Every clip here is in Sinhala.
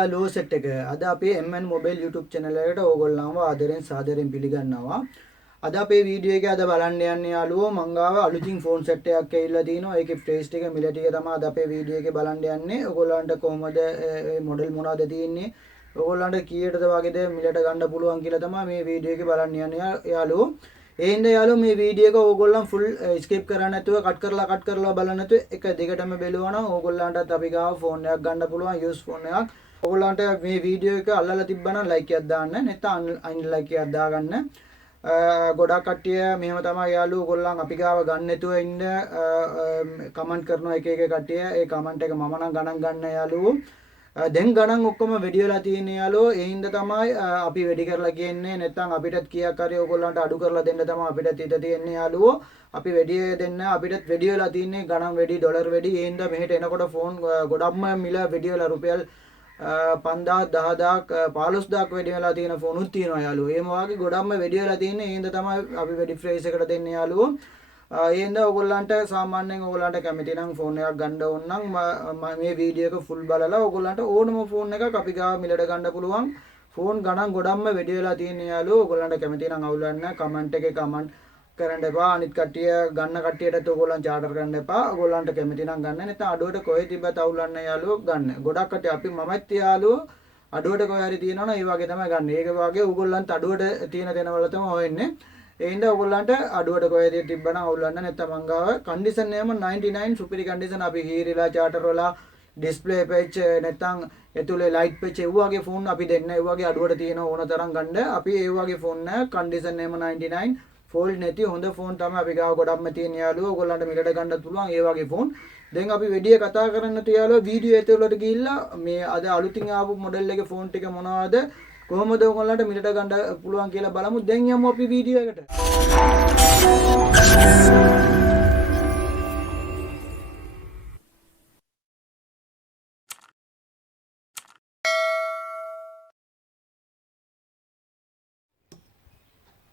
යාළුවෝ සෙට් එක. අද අපේ MNmobile YouTube channel එකට ඕගොල්ලන්ව ආදරෙන් සාදරෙන් පිළිගන්නවා. අද අපේ වීඩියෝ එකේ අද බලන්න යන්නේ යාළුවෝ මං ගාව අලුතින් ෆෝන් සෙට් එකක් ඇවිල්ලා තිනවා. ඒකේ ප්‍රයිස් ටික මිල ටික තමයි අද අපේ වීඩියෝ එකේ බලන්න යන්නේ. ඕගොල්ලන්ට කොහොමද මොඩල් මොනවද තියෙන්නේ? ඕගොල්ලන්ට කීයටද වගේද මිලට ගන්න පුළුවන් කියලා තමයි මේ වීඩියෝ එකේ බලන්න යන්නේ යාළුවෝ. ඒ හින්දා යාළුවෝ මේ වීඩියෝ එක ඕගොල්ලන් ෆුල් ස්කිප් කරන්නේ නැතුව කට් කරලා බලන්න නැතුව එක දිගටම බැලුවා නම් ඕගොල්ලන්ටත් අපි ගාව ෆෝන් එකක් ගන්න පුළුවන් යූස් ෆෝන් එකක්. ඕගොල්ලන්ට මේ වීඩියෝ එක අල්ලලා තිබ්බනම් ලයික් එකක් දාන්න නැත්නම් අන්ලයික් එකක් දාගන්න. ගොඩක් කට්ටිය මෙහෙම තමයි යාළුවෝ ඕගොල්ලන් අපි ගාව ගන්න නැතුව ඉන්න කමෙන්ට් කරනවා එක කට්ටිය. ඒ කමෙන්ට් එක මම නම් ගණන් ගන්න යාළුවෝ. දැන් ගණන් ඔක්කොම වැඩි වෙලා තියෙන යාළුවෝ. ඒ හින්දා තමයි අපි වැඩි කරලා කියන්නේ. නැත්නම් අපිටත් කීයක් හරි ඕගොල්ලන්ට අඩු කරලා දෙන්න තමයි අපිටත් හිත තියෙන්නේ යාළුවෝ. අපි වැඩි දෙන්න අපිටත් වැඩි වෙලා තියෙන්නේ ගණන් වැඩි ඩොලර් වැඩි. ඒ හින්දා මෙහෙට එනකොට ෆෝන් ගොඩක්ම මිල වැඩි වෙලා රුපියල් 5000 10000 15000ක් වැඩි වෙලා තියෙන ෆෝන් උත් තියෙනවා යාළුවෝ. එහෙම වාගේ ගොඩක්ම වැඩි වෙලා තියෙන්නේ. ඒ හින්දා තමයි අපි වැඩි ප්‍රයිස් එකකට දෙන්නේ යාළුවෝ. ඒ හින්දා ඕගොල්ලන්ට සාමාන්‍යයෙන් ඕගොල්ලන්ට කැමති නම් ෆෝන් එකක් ගන්න ඕන නම් මේ වීඩියෝ එක ෆුල් බලලා ඕගොල්ලන්ට ඕනම ෆෝන් එකක් අපි ගාව මිලට ගන්න පුළුවන්. ෆෝන් ගණන් ගොඩක්ම වැඩි වෙලා තියෙන යාළුවෝ. ඕගොල්ලන්ට කැමති නම් අවුල් නැහැ. කමෙන්ට් එකේ කමෙන්ට් කරන්න එපා. අනිත් කට්ටිය ගන්න කට්ටියටත් ඕගොල්ලන් චාටර් කරන්න එපා. ඕගොල්ලන්ට කැමති නම් ගන්න. නැත්නම් අඩුවට කොහෙ තිබ්බත් අවුල් නැහැ යාළුවෝ ගන්න. ගොඩක් කට්ටිය අපි මමත් යාළුවෝ අඩුවට කොහේ හරි තියෙනවනම් ඒ වගේ තමයි ගන්න. ඒක වගේ ඕගොල්ලන්ට අඩුවට තියෙන තැනවල තමයි හොයන්නේ. ඒ හින්දා ඔයගොල්ලන්ට අඩුවට කොහෙද තිබ්බනම් අවුල් නැහැ. නැත්නම් මං ගාව කන්ඩිෂන් එකම 99 සුපිරි කන්ඩිෂන් අපි හීරිලා චාටර් වල ඩිස්ප්ලේ පෙච් නැත්නම් එතුලේ ලයිට් පෙච් ඒ වගේ ෆෝන් අපි දෙන්න ඒ වගේ අඩුවට තියෙන ඕන තරම් ගන්න. අපි ඒ වගේ ෆෝන් නෑ කන්ඩිෂන් එකම 99 ෆෝල්ඩ් නැති හොඳ ෆෝන් තමයි අපි ගාව ගොඩක්ම තියෙන යාළුවෝ. ඔයගොල්ලන්ට මිලට ගන්න පුළුවන් ඒ වගේ ෆෝන්. දැන් අපි වැඩි කතා කරන්න තියාලෝ වීඩියෝ ඇතුළට ගිහිල්ලා මේ අද අලුතින් ආපු මොඩල් එකේ ෆෝන් ටික මොනවද කොහොමද ඔයගොල්ලන්ට මිලට ගන්න පුළුවන් කියලා බලමු. දැන් යමු අපි වීඩියෝ එකට.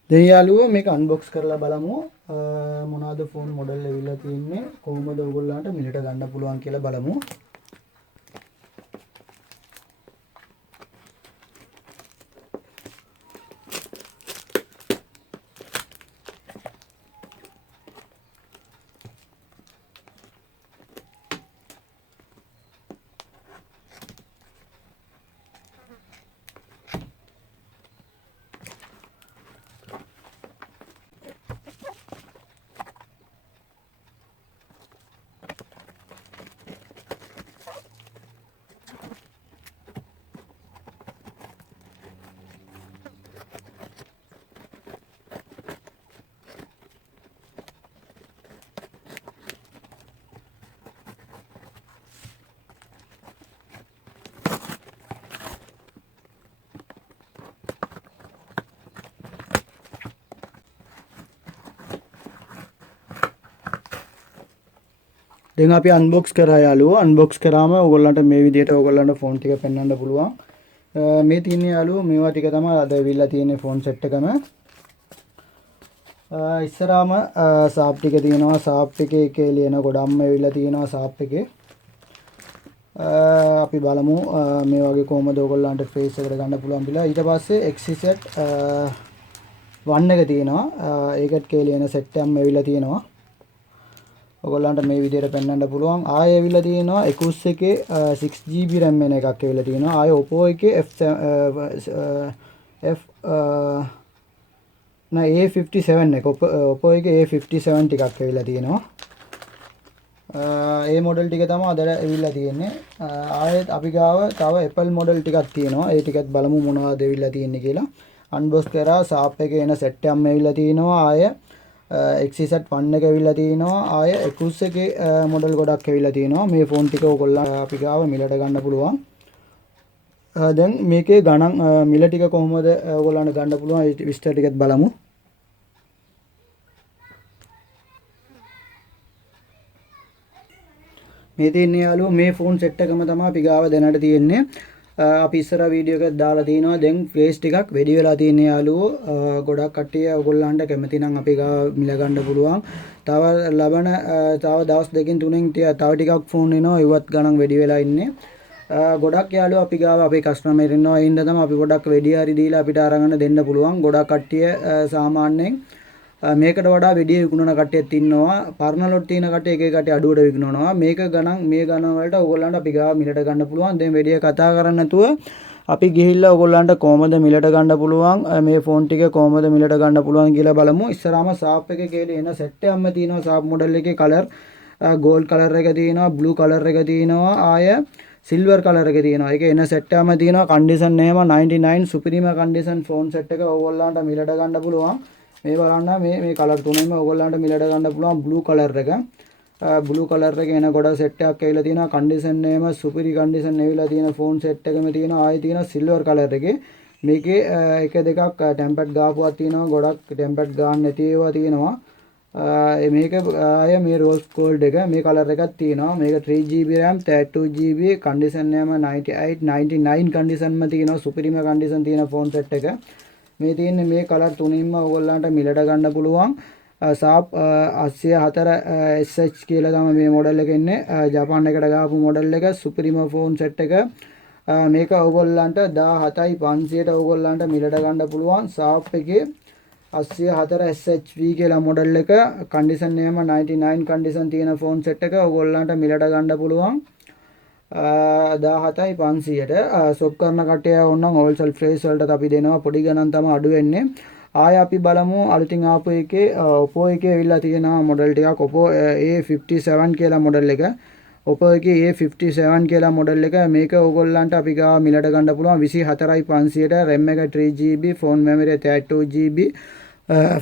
දැන් යාළුවෝ මේක අන්බොක්ස් කරලා බලමු. මොනවද ෆෝන් මොඩල් ඇවිල්ලා තියෙන්නේ කොහොමද ඔයගොල්ලන්ට මිලට ගන්න පුළුවන් කියලා බලමු. දැන් අපි අන්බොක්ස් කරා යාළුවෝ. අන්බොක්ස් කරාම ඕගොල්ලන්ට මේ විදිහට ඕගොල්ලන්ට ෆෝන් ටික පෙන්වන්න පුළුවන්. මේ තියෙන යාළුවෝ මේවා ටික තමයි අද ඇවිල්ලා තියෙන ෆෝන් සෙට් එකම. ඉස්සරහාම සාප් ටික තියෙනවා. සාප් එකේ ලියන ගොඩක්ම ඇවිල්ලා තියෙනවා සාප් එකේ. අපි බලමු මේ වගේ කොහොමද ඕගොල්ලන්ට ෆේස් එකට ගන්න පුළුවන් කියලා. ඊට පස්සේ Xset 1 එක තියෙනවා. ඒකට ලියන සෙට් එකක් ඇවිල්ලා තියෙනවා. ඔයගොල්ලන්ට මේ විදිහට පෙන්වන්න පුළුවන්. ආයෙ ඇවිල්ලා තියෙනවා 21 එකේ 6GB RAM එන එකක් ඇවිල්ලා තියෙනවා. ආයෙ Oppo එකේ A57 එක Oppo එකේ A57 ටිකක් ඇවිල්ලා තියෙනවා. ඒ මොඩල් ටික තමයි අද ඇවිල්ලා තියෙන්නේ. ආයෙත් අපි ගාව තව Apple මොඩල් ටිකක් තියෙනවා. ඒ ටිකත් බලමු මොනවද ඇවිල්ලා තියෙන්නේ කියලා. අන්බොක්ස් කරා සාප් එකේ එන සෙට් එකක් ඇවිල්ලා තියෙනවා. ආයෙ Xset 1 එක ඇවිල්ලා තිනවා. ආය 21 එකේ මොඩල් ගොඩක් ඇවිල්ලා තිනවා. මේ ෆෝන් ටික ඕගොල්ලෝ අපි ගාව මිලට ගන්න පුළුවන්. දැන් මේකේ ගණන් මිල ටික කොහොමද ඕගොල්ලන්ට ගන්න පුළුවන් ඒ විස්තර ටිකත් බලමු. මේ තියෙන්නේ යාළුවෝ මේ ෆෝන් සෙට් එකම තමයි අපි ගාව දැනට තියෙන්නේ. අපි ඉස්සර වීඩියෝ එකක් දාලා තිනවා. දැන් ප්‍රයිස් ටිකක් වැඩි වෙලා තියෙන යාළුවෝ. ගොඩක් කට්ටිය ඔයගොල්ලන්ට කැමති නම් අපි ගාව මිල ගන්න පුළුවන්. තව ලබන තව දවස් දෙකකින් තුනෙන් තව ටිකක් ෆෝන් එනවා. ඒවත් ගණන් වැඩි වෙලා ඉන්නේ. ගොඩක් යාළුවෝ අපි ගාව අපේ කස්ටමර් ඉන්නවා. ඒ හින්දා තමයි අපි ගොඩක් වෙඩි හරි දීලා අපිට අරගෙන දෙන්න පුළුවන්. ගොඩක් කට්ටිය සාමාන්‍යයෙන් මේකට වඩා වෙඩිය විකුණන කට්ටියත් ඉන්නවා. පරණ ලොට් තියෙන කට්ටිය එක එක කට්ටිය අඩුවට විකුණනවා. මේ ගණන් වලට ඕගොල්ලන්ට අපි ගාව මිලට ගන්න පුළුවන්. දැන් වෙඩිය කතා කරන්නේ නැතුව අපි ගිහිල්ලා ඕගොල්ලන්ට කොහමද මිලට ගන්න පුළුවන්, මේ ෆෝන් ටික කොහමද මිලට ගන්න පුළුවන් කියලා බලමු. ඉස්සරහම ෂාප් එකේ කියලා එන සෙට් එකක්ම තියෙනවා. ෂාප් මොඩල් එකේ කලර් ගෝල්ඩ් කලර් එක තියෙනවා, බ්ලූ කලර් එක තියෙනවා, ආය සිල්වර් කලර් එක තියෙනවා. ඒක එන සෙට් එකක්ම තියෙනවා. කන්ඩිෂන් එහෙම 99 සුපිරිම කන්ඩිෂන් ෆෝන් සෙට් එක ඕගොල්ලන්ට මිලට ගන්න පුළුවන්. මේ බලන්න මේ කලර් තුනෙන්ම ඕගොල්ලන්ට මිලට ගන්න පුළුවන්. බ්ලූ කලර් එක බ්ලූ කලර් එක එන ගොඩ සෙට් එකක් ඇවිල්ලා තියෙනවා. කන්ඩිෂන් එහෙම සුපිරි කන්ඩිෂන් ඇවිල්ලා තියෙන ෆෝන් සෙට් එකම තියෙනවා. ආයෙ තියෙන සිල්වර් කලර් එකේ මේකේ එක දෙකක් ටෙම්පර්ඩ් ගාපුවක් තියෙනවා. ගොඩක් ටෙම්පර්ඩ් ගන්න නැති ඒවා තියෙනවා. මේක ආය මේ රෝස් ගෝල්ඩ් එක මේ කලර් එකක් තියෙනවා. මේක 3GB RAM 32GB කන්ඩිෂන් එකම 98 99 කන්ඩිෂන්ම තියෙනවා. සුපිරිම කන්ඩිෂන් තියෙන ෆෝන් සෙට් එක මේ තියෙන්නේ. මේ කලර් තුනින්ම ඔයගොල්ලන්ට මිලට ගන්න පුළුවන්. SAP 804 SH කියලා තමයි මේ මොඩල් එක ඉන්නේ. ජපාන් එකට ගාපු මොඩල් එක සුපිරිම ෆෝන් සෙට් එක. මේක ඔයගොල්ලන්ට 17500ට ඔයගොල්ලන්ට මිලට ගන්න පුළුවන්. SAP එකේ 804 SHV කියලා මොඩල් එක කන්ඩිෂන් එකම 99 කන්ඩිෂන් තියෙන ෆෝන් සෙට් එක ඔයගොල්ලන්ට මිලට ගන්න පුළුවන් 17500ට. සොප් කරන කට්ටිය ඕනනම් හෝල්සේල් ප්‍රයිස් වලට අපි දෙනවා. පොඩි ගණන් තමයි අඩු වෙන්නේ. ආය අපි බලමු අලුතින් ආපු එකේ Oppo එකේ ඇවිල්ලා තියෙනවා මොඩල් ටිකක්. Oppo A57 කියලා මොඩල් එක. Oppo එකේ A57 කියලා මොඩල් එක මේක ඕගොල්ලන්ට අපි ගාව මිලට ගන්න පුළුවන් 24500ට. RAM එක 3GB, phone memory 32GB,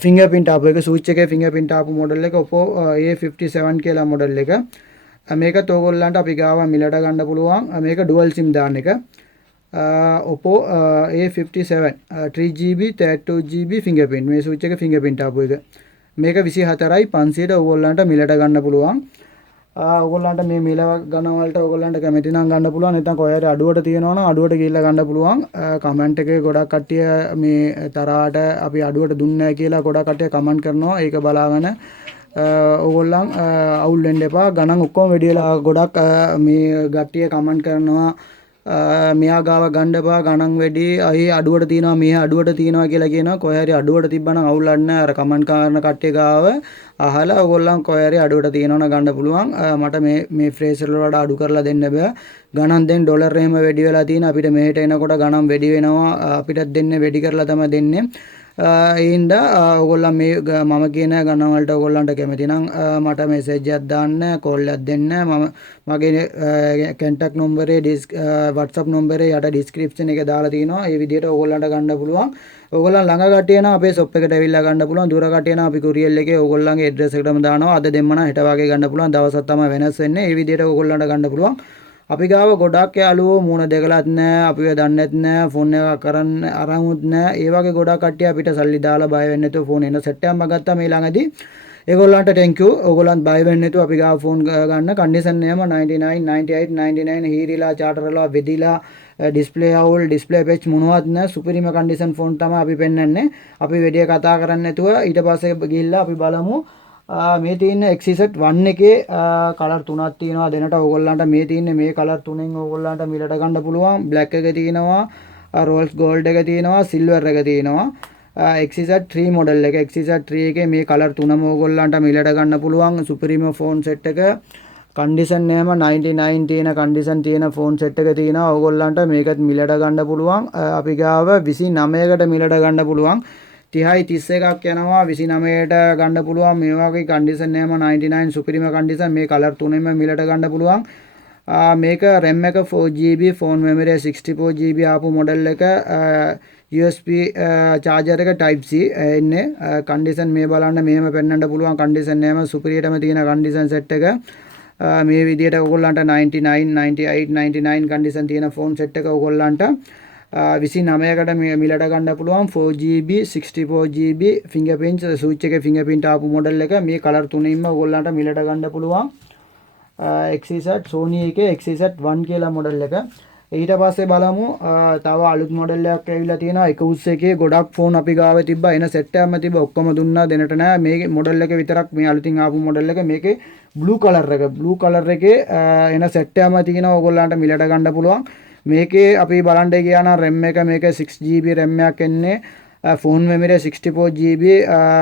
fingerprint ආපු එක ස්විච් එකේ ෆින්ගර්ප්‍රින්ට් ආපු මොඩල් එක Oppo A57 කියලා මොඩල් එක. මේකත් ඕගොල්ලන්ට අපි ගාව මිලට ගන්න පුළුවන්. මේක ඩුවල් සිම් දාන්න එක. Oppo A57 3GB 32GB fingerprint මේ ස්විච් එක ෆින්ගර්ප්‍රින්ට් ආපු එක. මේක 24500ට ඕගොල්ලන්ට මිලට ගන්න පුළුවන්. ඕගොල්ලන්ට මේ මිල ගණන් වලට ඕගොල්ලන්ට කැමති නම් ගන්න පුළුවන්. නැත්නම් කොහේ හරි අඩුවට තියෙනවා නම් අඩුවට ගිහිල්ලා ගන්න පුළුවන්. කමෙන්ට් එකේ ගොඩක් කට්ටිය මේ තරහට අපි අඩුවට දුන්නේ නැහැ කියලා ගොඩක් කට්ටිය කමෙන්ට් කරනවා. ඒක බලාගෙන ඕගොල්ලන් අවුල් වෙන්න එපා. ගණන් ඔක්කොම වැඩි වෙලා ගොඩක් මේ කට්ටිය කමෙන්ට් කරනවා මෙයා ගාව ගන්න එපා ගණන් වැඩි, අයි අඩුවට තියෙනවා, මෙහා අඩුවට තියෙනවා කියලා කියනවා. කොහේ හරි අඩුවට තිබ්බනම් අවුලක් නැහැ. අර කමෙන්ට් කරන කට්ටිය ගාව අහලා ඕගොල්ලන් කොහේ හරි අඩුවට තියෙනවනම් ගන්න පුළුවන්. මට මේ ෆ්‍රේස් වලට අඩු කරලා දෙන්න බෑ. ගණන් දැන් ඩොලර් එහෙම වැඩි වෙලා තියෙන. අපිට මෙහෙට එනකොට ගණන් වැඩි වෙනවා. අපිටත් දෙන්නේ වැඩි කරලා තමයි දෙන්නේ. ඒ හින්දා ඕගොල්ලන් මේ මම කියන ගණන් වලට ඕගොල්ලන්ට කැමති නම් මට මෙසේජ් එකක් දාන්න, කෝල් එකක් දෙන්න. මගේ කන්ටැක්ට් නම්බරේ WhatsApp නම්බරේ යට ඩිස්ක්‍රිප්ෂන් එකේ දාලා තියෙනවා. ඒ විදිහට ඕගොල්ලන්ට ගන්න පුළුවන්. ඕගොල්ලන් ළඟ කට්ටිය නම් අපේ shop එකට ඇවිල්ලා ගන්න පුළුවන්. දුර කට්ටිය නම් අපි courier එකේ ඕගොල්ලන්ගේ address එකටම දානවා. අද දෙන්න නම් හෙට වගේ ගන්න පුළුවන්. දවසක් තමයි වෙනස් වෙන්නේ. ඒ විදිහට ඕගොල්ලන්ට ගන්න පුළුවන්. අපි ගාව ගොඩක් යාළුවෝ මුණ දෙකලත් නැහැ, අපිව දන්නෙත් නැහැ, ෆෝන් එකක් කරන් අරමුත් නැහැ. ඒ වගේ ගොඩක් කට්ටිය අපිට සල්ලි දාලා බය වෙන්නේ නැතුව ෆෝන් එන සෙට් එකක් ගත්තා මේ ළඟදී. ඒගොල්ලන්ට thank you. ඕගොල්ලන් බය වෙන්නේ නැතුව අපි ගාව ෆෝන් ගන්න. කන්ඩිෂන් එකම 99 98 99 හීරිලා චාටරලා වෙදිලා ඩිස්ප්ලේ අවුල් ඩිස්ප්ලේ පෙච් මොනවත් නැහැ. සුපිරිම කන්ඩිෂන් ෆෝන් තමයි අපි පෙන්වන්නේ. අපි වැඩි කතා කරන්නේ නැතුව ඊට පස්සේ ගිහිල්ලා අපි බලමු මේ තියෙන XZ1 එකේ කලර් තුනක් තියෙනවා. දෙනට ඕගොල්ලන්ට මේ තියෙන්නේ මේ කලර් තුනෙන් ඕගොල්ලන්ට මිලට ගන්න පුළුවන්. බ්ලැක් එක තියෙනවා, රෝල්ස් ගෝල්ඩ් එක තියෙනවා, සිල්වර් එක තියෙනවා. XZ3 මොඩල් එක XZ3 එකේ මේ කලර් තුනම ඕගොල්ලන්ට මිලට ගන්න පුළුවන්. සුපිරිම ෆෝන් සෙට් එක. කන්ඩිෂන් එකම 99 තියෙන කන්ඩිෂන් තියෙන ෆෝන් සෙට් එක තියෙනවා. ඕගොල්ලන්ට මේකත් මිලට ගන්න පුළුවන්. අපි ගාව 29කට මිලට ගන්න පුළුවන්. 30යි 31ක් යනවා 29ට ගන්න පුළුවන්. මේ වගේ කන්ඩිෂන් එකම 99 සුපිරිම කන්ඩිෂන්. මේ කලර් තුනෙම මිලට ගන්න පුළුවන්. මේක RAM එක 4GB, ෆෝන් මෙමරි 64GB ආපු මොඩල් එක. USB charger එක type C එන්නේ. කන්ඩිෂන් මේ බලන්න මෙහෙම පෙන්වන්න පුළුවන්. කන්ඩිෂන් එකම සුපිරියටම තියෙන කන්ඩිෂන් සෙට් එක. මේ විදිහට ඔයගොල්ලන්ට 99 98 99 කන්ඩිෂන් තියෙන ෆෝන් සෙට් එක ඔයගොල්ලන්ට 29කට මිලට ගන්න පුළුවන්. 4GB 64GB ෆින්ගර්ප්‍රින්ට් ස්විච් එකේ ෆින්ගර්ප්‍රින්ට් ආපු මොඩල් එක. මේ කලර් තුනෙන්ම ඔයගොල්ලන්ට මිලට ගන්න පුළුවන්. XZ Sony එකේ XZ1 කියලා මොඩල් එක. ඊට පස්සේ බලමු තව අලුත් මොඩල් එකක් ඇවිල්ලා තියෙනවා 21 එකේ ගොඩක් ෆෝන් අපි ගාව තිබ්බා එන සෙට් එකක්ම තිබ්බා ඔක්කොම දුන්නා දෙනට නෑ මේ මොඩල් එක විතරක් මේ අලුතින් ආපු මොඩල් එක මේකේ blue color එකේ එන සෙට් එකක්ම තියෙනවා ඕගොල්ලන්ට මිලට ගන්න පුළුවන් මේකේ අපි බලන්න ගියා නම් RAM එක මේක 6GB RAM එකක් එන්නේ ෆෝන් මෙමරි 64GB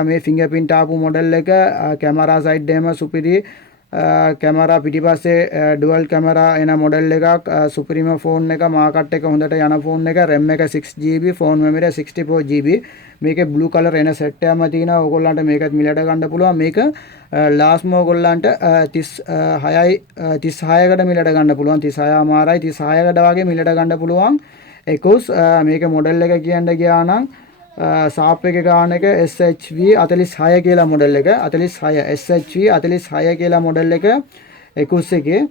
මේ ෆින්ගර්ප්‍රින්ට් ආපු මොඩල් එක කැමරා සයිඩ් එකම සුපිරි කැමරා පිටිපස්සේ ඩුවල් කැමරා එන මොඩල් එකක් සුපිරිම ෆෝන් එක මාකට් එක හොඳට යන ෆෝන් එක RAM එක 6GB ෆෝන් මෙමරි 64GB මේකේ blue color එන සෙට් එකම තියෙනවා ඕගොල්ලන්ට මේකත් මිලට ගන්න පුළුවන් මේක ලාස්ට්ම ඕගොල්ලන්ට 36කට මිලට ගන්න පුළුවන් 36 අමාරයි 36කට වගේ මිලට ගන්න පුළුවන් 11 මේක මොඩල් එක කියන්න ගියා නම් සාප් එක ගාන එක SHV 46 කියලා මොඩල් එක 46 SHV 46 කියලා මොඩල් එක 21 එකේ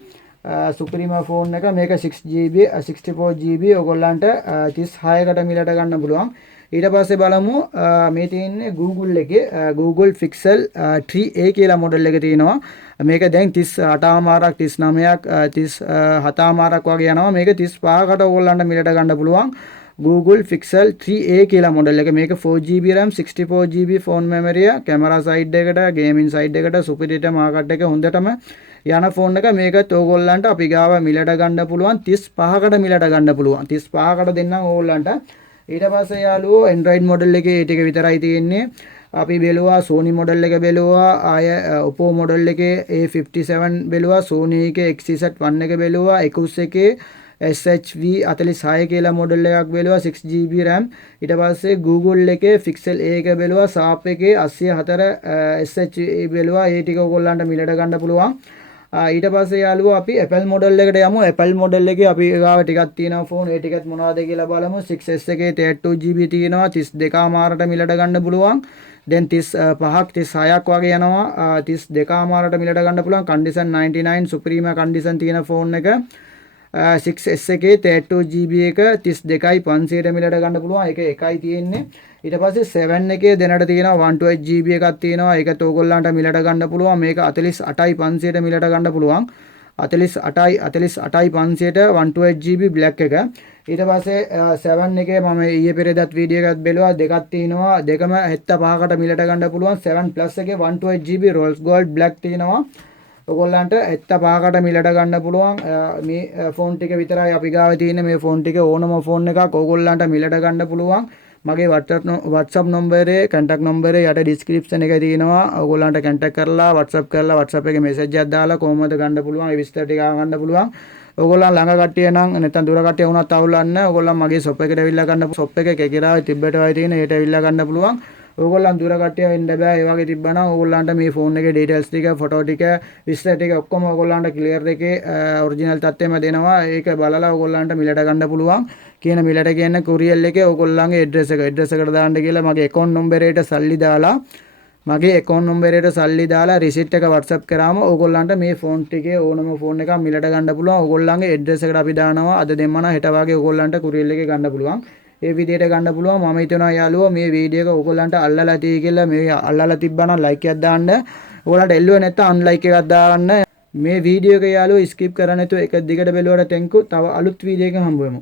සුපිරිම ෆෝන් එක මේක 6GB 64GB ඔයගොල්ලන්ට 36කට මිලට ගන්න පුළුවන් ඊට පස්සේ බලමු මේ තියෙන්නේ Google එකේ Google Pixel 3a කියලා මොඩල් එක තියෙනවා මේක දැන් 38 අමාරක් 39ක් 37 අමාරක් වගේ යනවා මේක 35කට ඔයගොල්ලන්ට මිලට ගන්න පුළුවන් Google Pixel 3a කියලා මොඩල් එක මේක 4GB RAM 64GB phone memory camera side එකට ගේමින් සයිඩ් එකට සුපිරිට මාකට් එක හොඳටම යන ෆෝන් එක මේකත් ඕගොල්ලන්ට අපි ගාව මිලට ගන්න පුළුවන් 35කට මිලට ගන්න පුළුවන් 35කට දෙන්නම් ඕගොල්ලන්ට ඊට පස්සේ යාළුවෝ Android මොඩල් එකේ ඒ ටික විතරයි තියෙන්නේ අපි බැලුවා Sony මොඩල් එක බැලුවා ආය Oppo මොඩල් එකේ A57 බැලුවා Sony එකේ XZ1 එක බැලුවා 21 එකේ SHV 46 කියලා මොඩල් එකක් බැලුවා 6GB RAM ඊට පස්සේ Google එකේ Pixel A එක බැලුවා SAP එකේ 84 SH බැලුවා ඒ ටික ඔයගොල්ලන්ට මිලට ගන්න පුළුවන් ඊට පස්සේ යාළුවෝ අපි Apple මොඩල් එකට යමු Apple මොඩල් එකේ අපි ගාව ටිකක් තියෙනවා ෆෝන් ඒ ටිකත් මොනවද කියලා බලමු 6S එකේ 32GB තියෙනවා 32 මාරට මිලට ගන්න පුළුවන් දැන් 35ක් 36ක් වගේ යනවා 32 මාරට මිලට ගන්න පුළුවන් කන්ඩිෂන් 99 සුපිරිම කන්ඩිෂන් තියෙන ෆෝන් එක 6S එකේ 32GB එක 32යි 500ට මිලට ගන්න පුළුවන් ඒක එකයි තියෙන්නේ ඊට පස්සේ 7 එකේ දෙනට තියෙනවා 128GB එකක් තියෙනවා ඒකත් ඕගොල්ලන්ට මිලට ගන්න පුළුවන් මේක 48යි 500ට මිලට ගන්න පුළුවන් 48යි 500ට 128GB black එක ඊට පස්සේ 7 එකේ මම ඊයේ පෙරේදත් වීඩියෝ එකක් බැලුවා දෙකක් තියෙනවා දෙකම 75කට මිලට ගන්න පුළුවන් 7 plus එකේ 128GB rose gold black තියෙනවා ඔයගොල්ලන්ට 75කට මිලට ගන්න පුළුවන් මේ ෆෝන් ටික විතරයි අපි ගාව තියෙන්නේ මේ ෆෝන් ටික ඕනම ෆෝන් එකක් ඔයගොල්ලන්ට මිලට ගන්න පුළුවන් මගේ WhatsApp නම්බරේ contact නම්බරේ යට description එකේ තියෙනවා ඔයගොල්ලන්ට contact කරලා WhatsApp එකේ message එකක් දාලා කොහොමද ගන්න පුළුවන් ඒ විස්තර ටික ගන්න පුළුවන් ඔයගොල්ලන් ළඟ කට්ටිය නම් නැත්නම් දුර කට්ටිය වුණත් අවුලක් නැහැ ඔයගොල්ලන් මගේ shop එකට ඇවිල්ලා ගන්න shop එක කෙකිරාවේ තිබ්බට වයි තියෙන ඒට ඇවිල්ලා ගන්න පුළුවන් ඕගොල්ලන් දුර කට්ටිය වෙන්න බෑ ඒ වගේ තිබ්බනම් ඕගොල්ලන්ට මේ ෆෝන් එකේ details ටික ෆොටෝ ටික විස්තර ටික ඔක්කොම ඕගොල්ලන්ට clear එකේ ඔරිජිනල් තත්ත්වෙම දෙනවා ඒක බලලා ඕගොල්ලන්ට මිලට ගන්න පුළුවන් කියන මිලට කියන්නේ courier එකේ ඕගොල්ලන්ගේ address එකට දාන්න කියලා මගේ account number එකට සල්ලි දාලා receipt එක WhatsApp කරාම ඕගොල්ලන්ට මේ ෆෝන් ටිකේ ඕනම ෆෝන් එකක් මිලට ගන්න පුළුවන් ඕගොල්ලන්ගේ address එකට අපි දානවා අද දෙන්නම හෙට වගේ ඕගොල්ලන්ට courier එකේ ගන්න පුළුවන් ඒ විදිහට ගන්න පුළුවන් මම හිතනවා යාළුවෝ මේ වීඩියෝ එක ඔයගොල්ලන්ට අල්ලලා තියෙයි කියලා මේ අල්ලලා තිබ්බනම් ලයික් එකක් දාන්න ඔයගොල්ලන්ට එල්ලුවේ නැත්නම් අන්ලයික් එකක් දාන්න මේ වීඩියෝ එක යාළුවෝ ස්කිප් කරන්නේ නැතුව එක දිගට බැලුවට thank you තව අලුත් වීඩියෝ එකකින් හම්බ වෙමු